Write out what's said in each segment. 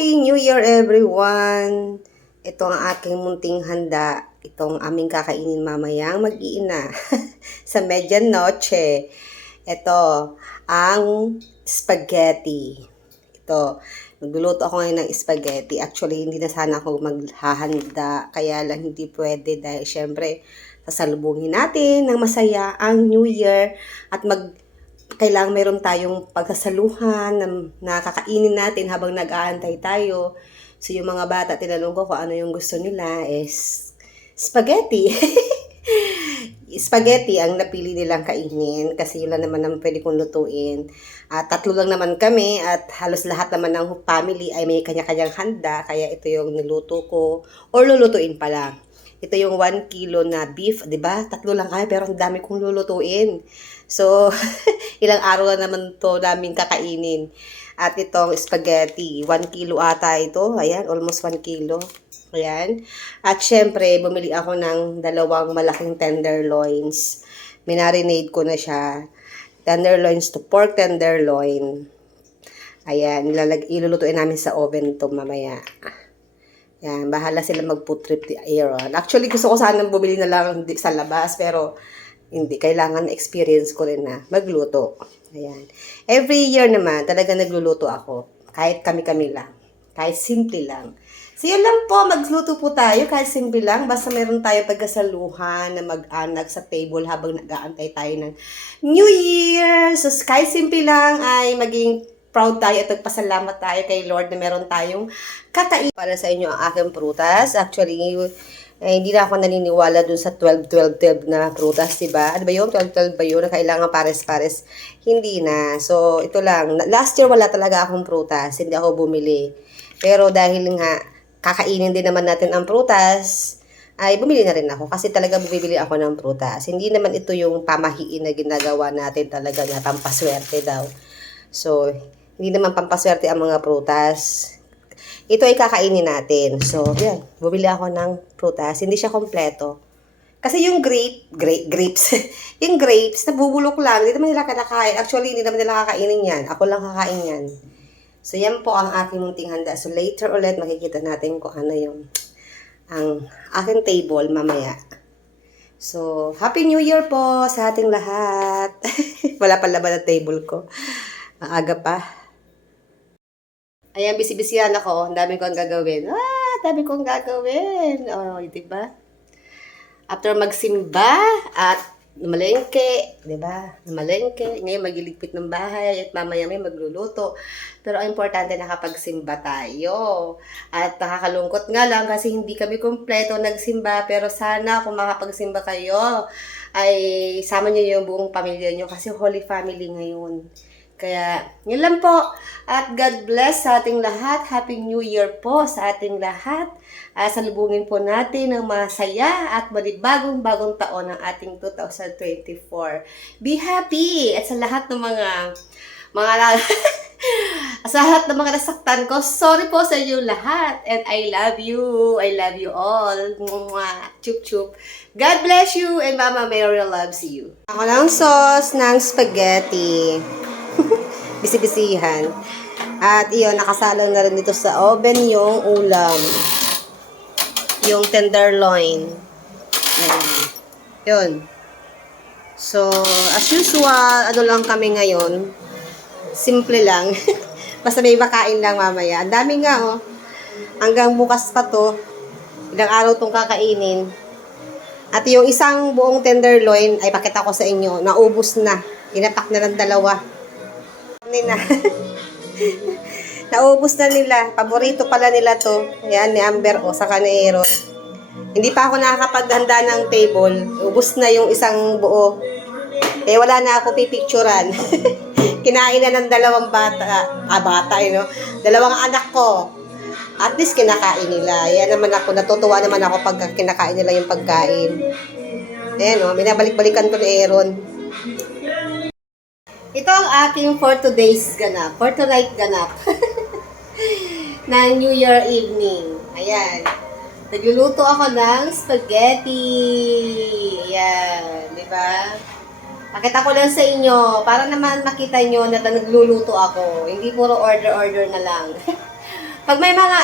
Happy New Year everyone! Ito ang aking munting handa. Itong aming kakainin mamayang mag-iina sa medianoche. Ito, ang spaghetti. Ito, nagluluto ako ngayon ng spaghetti. Actually, hindi na sana ako maghahanda. Kaya lang hindi pwede dahil syempre, sasalubungin natin ng masaya ang New Year at kailangan meron tayong pagsasaluhan na kakainin natin habang nag-aantay tayo. So, yung mga bata, tinanong ko kung ano yung gusto nila is spaghetti. Spaghetti ang napili nilang kainin kasi yun lang naman ang pwede kong lutuin. At tatlo lang naman kami at halos lahat naman ng family ay may kanya-kanyang handa. Kaya ito yung niluto ko or lulutuin pa lang. Ito yung 1 kilo na beef, di ba? Tatlo lang kami pero ang dami kong lulutuin. So, ilang araw na naman to daming kakainin. At itong spaghetti, 1 kilo ata ito. Ayan, almost 1 kilo. Ayan. At syempre, bumili ako ng dalawang malaking tenderloins. Minarinade ko na siya. Tenderloins to pork tenderloin. Ayan, ilulutuin namin sa oven to mamaya. Yan, bahala sila mag-put trip the Aaron. Actually, gusto ko sana bumili na lang sa labas, pero hindi. Kailangan experience ko rin na magluto. Ayan. Every year naman, talaga nagluluto ako. Kahit kami-kami lang. Kahit simple lang. So, yan lang po. Magluto po tayo. Kahit simple lang. Basta meron tayo pagkasaluhan na mag-anak sa table habang nag-aantay tayo ng New Year. So, kahit simple lang ay maging proud tayo at nagpasalamat tayo kay Lord na meron tayong kakain. Para sa inyo ang aking prutas. Actually, hindi na ako naniniwala dun sa 12-12-12 na prutas, diba? Ano ba yun? 12-12 ba yun? Na kailangan pares-pares. Hindi na. So, ito lang. Last year, wala talaga akong prutas. Hindi ako bumili. Pero dahil nga, kakainin din naman natin ang prutas, ay bumili na rin ako. Kasi talaga bumibili ako ng prutas. Hindi naman ito yung pamahiin na ginagawa natin talaga na pampaswerte daw. So, hindi naman pampaswerte ang mga prutas. Ito ay kakainin natin. So, yan. Bumili ako ng prutas. Hindi siya kompleto. Kasi yung grapes, yung grapes, nabubulok lang. Hindi naman nila kinakain. Actually, hindi naman nila kakainin yan. Ako lang kakain yan. So, yan po ang aking munting handa. So, later ulit, makikita natin kung ano yung ang aking table mamaya. So, Happy New Year po sa ating lahat. Wala pa laban ang table ko. Maaga pa. Ayan, busy-busyhan ako. Ang dami kong gagawin. Dami kong gagawin. Oh, diba? After magsimba at namalengke, diba? Namalengke. Ngayon, magiligpit ng bahay at mamaya may magluluto. Pero ang importante, nakapagsimba tayo. At nakakalungkot nga lang kasi hindi kami kompleto nagsimba. Pero sana kung makapagsimba kayo, ay sama niyo yung buong pamilya niyo kasi Holy Family ngayon. Kaya, yun lang po. At God bless sa ating lahat. Happy New Year po sa ating lahat. Salubungin po natin ng masaya at bagong taon ng ating 2024. Be happy! At sa lahat ng sa lahat ng mga nasaktan ko, sorry po sa inyo lahat. And I love you. I love you all. Chup chup. God bless you and Mama Mary loves you. Ako ng sauce ng spaghetti. Bisi-bisihan. At iyon, nakasalang na rin dito sa oven yung ulam. Yung tenderloin. Yun. So, as usual, ano lang kami ngayon. Simple lang. Basta may makain lang mamaya. Ang dami nga, oh. Hanggang bukas pa to. Ilang araw tong kakainin. At yung isang buong tenderloin, ay pakita ko sa inyo, naubos na. Inapak na ng dalawa. Nina. Naubos na nila. Paborito pala nila to. Yan, ni Amber o saka ni Aaron. Hindi pa ako nakakapaghanda ng table. Ubos na yung isang buo. Eh, wala na ako pipicturan. Kinain na ng dalawang bata. Dalawang anak ko. At least kinakain nila. Yan naman ako. Natutuwa naman ako pag kinakain nila yung pagkain. Ayan o. Binabalik-balikan ko ni Aaron. Ito ang aking for today's ganap. For tonight ganap. Na New Year evening. Ayan. Nagluluto ako ng spaghetti. Ayan. Diba? Pakita ko lang sa inyo. Para naman makita nyo na nagluluto ako. Hindi puro order-order na lang. Pag may mga,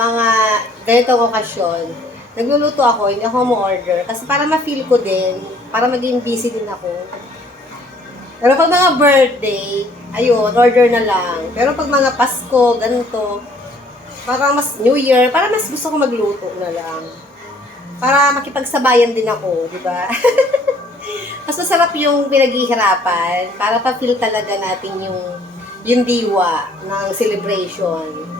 mga ganitong okasyon, nagluluto ako, hindi ako mo-order. Kasi para ma-feel ko din, para maging busy din ako. Pero pag mga birthday, ayun, order na lang. Pero pag mga Pasko, ganito, parang mas New Year, para mas gusto ko magluto na lang. Para makipagsabayan din ako, di ba? Mas masarap yung pinaghihirapan para pa-feel talaga natin yung diwa ng celebration.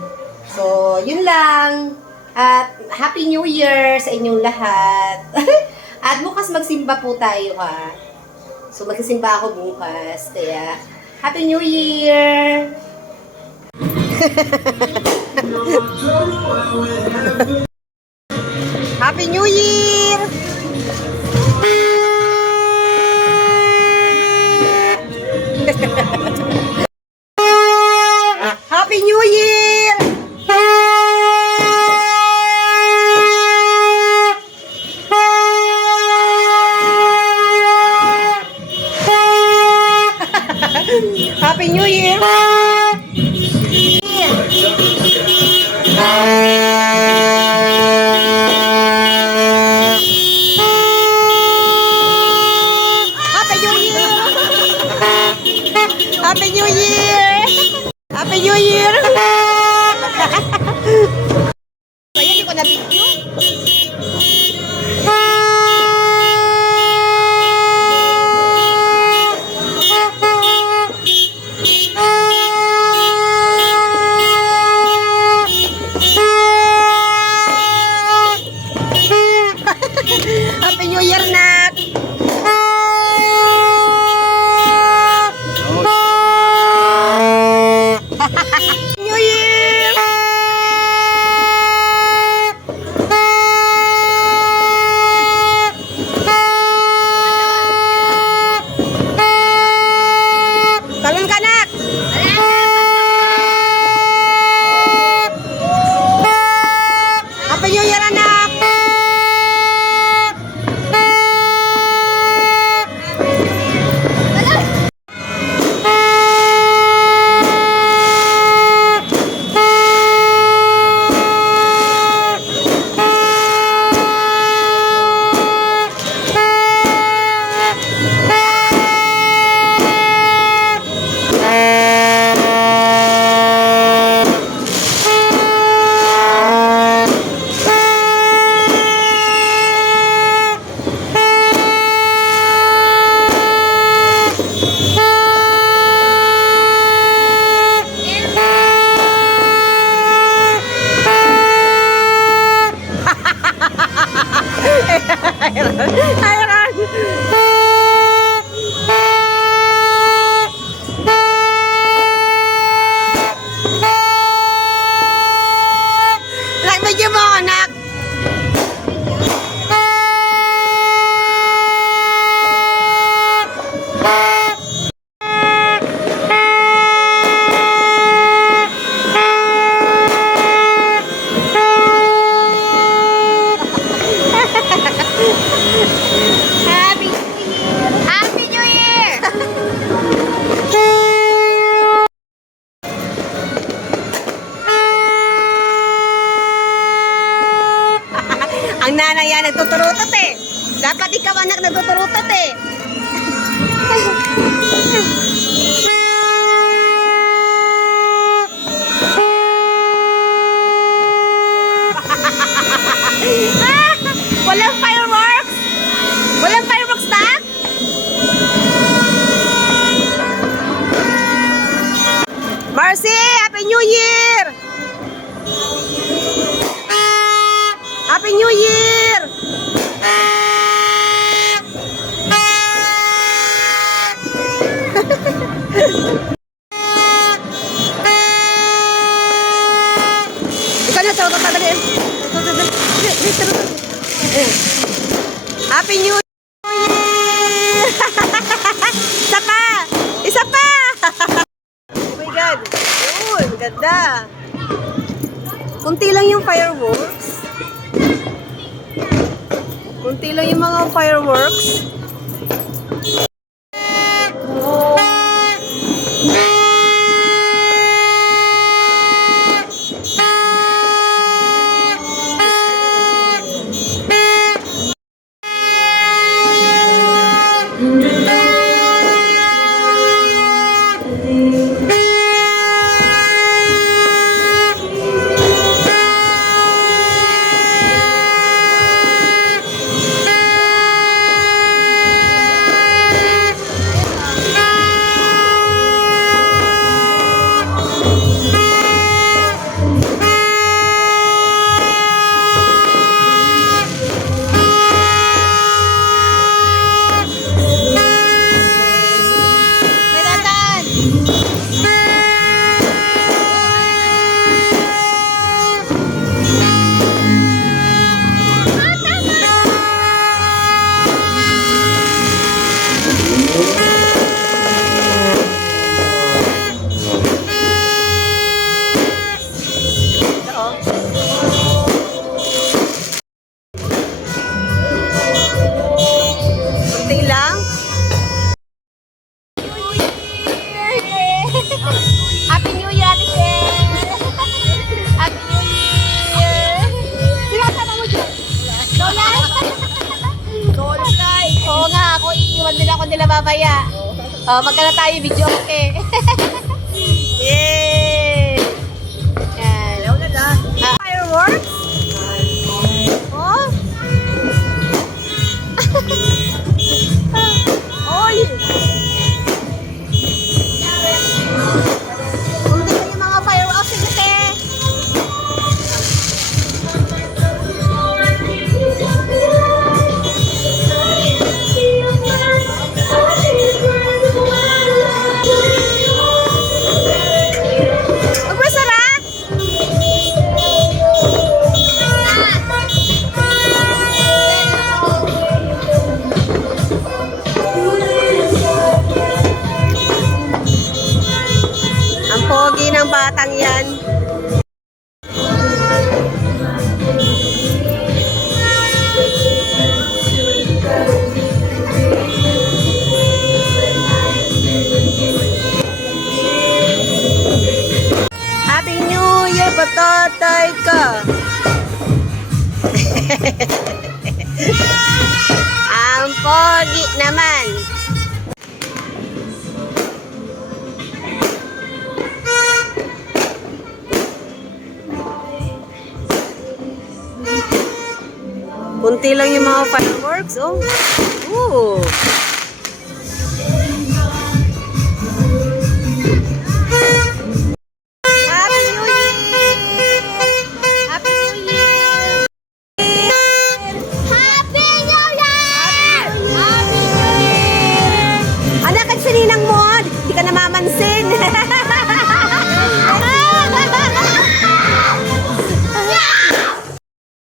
So, yun lang. At Happy New Year sa inyong lahat. At bukas magsimba po tayo ha. So, magsisimba ako bukas. Kaya, Happy New Year! Happy New Year! Happy New Year! Happy New Year! Happy New Year! Happy New Year! Kaya hindi ko na-video. Happy New Year, Nak! New Year! Talon ka, Nak! Happy New Year, anak! Ayran! Medyo mo, anak! Happy New Year! Happy New Year! Ang nanay yan nagtuturutot eh. Dapat ikaw anak nagtuturutot eh. Walang fireworks? Walang fireworks na? Marcy, Happy New Year! Happy New Year! Ikaw na ito, tatagin. Happy New Year! Isa pa! Isa pa! Oh my God! Uy, ganda! Kunti lang yung fireworks. Kunti lang yung mga fireworks. Oh, magkana tayo video, okay? Yay! Yan. Fireworks? Oh? Oy! Punta yung mga fireworks. Sige, te! Magmasarap! Ang pogi ng batang yan. Happy New Year, patatay ka! Ang pogi naman! Kunti lang yung mga fireworks, oh. Ooh. Happy New Year! Happy New Year! Happy New Year! Happy New Year! Anak, at sininang mo, di ka namamansin.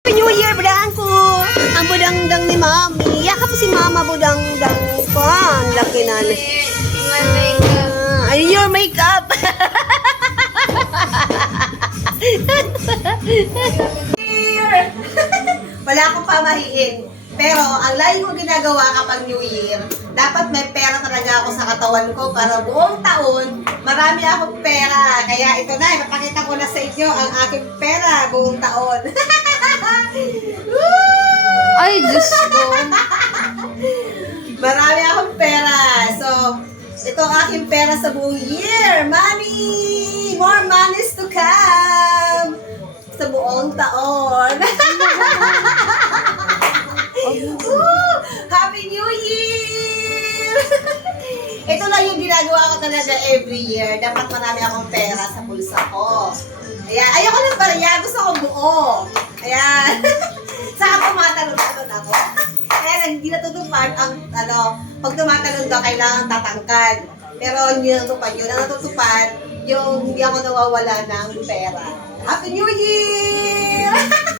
Happy New Year, budang ko! Ang budang-dang ni Mami. Yakap si Mama budang-dang ko. Ang laki na. Ay, your makeup. Wala akong pamahiin. Pero, ang lagi kong ginagawa kapag New Year, dapat may pera talaga ako sa katawan ko para buong taon, marami akong pera. Kaya ito na, napakita ko na sa inyo ang aking pera buong taon. Ay, Diyos ko. Marami akong pera. So, ito ang aking pera sa buong year. Money! More monies to come! Sa buong taon. Woo! Happy New Year! Ito lang yung ginagawa ko talaga every year. Dapat marami akong pera sa bulsa ko. Ayan. Ayoko ng barya. Gusto ko buo. Ayan. Saka tumatalon-talon ako. Kaya hindi natutupad ang, pag tumatalon daw, kailangan tatangkad. Pero hindi natutupad yun. Ang natutupad, yung hindi ako nawawala ng pera. Happy New Year!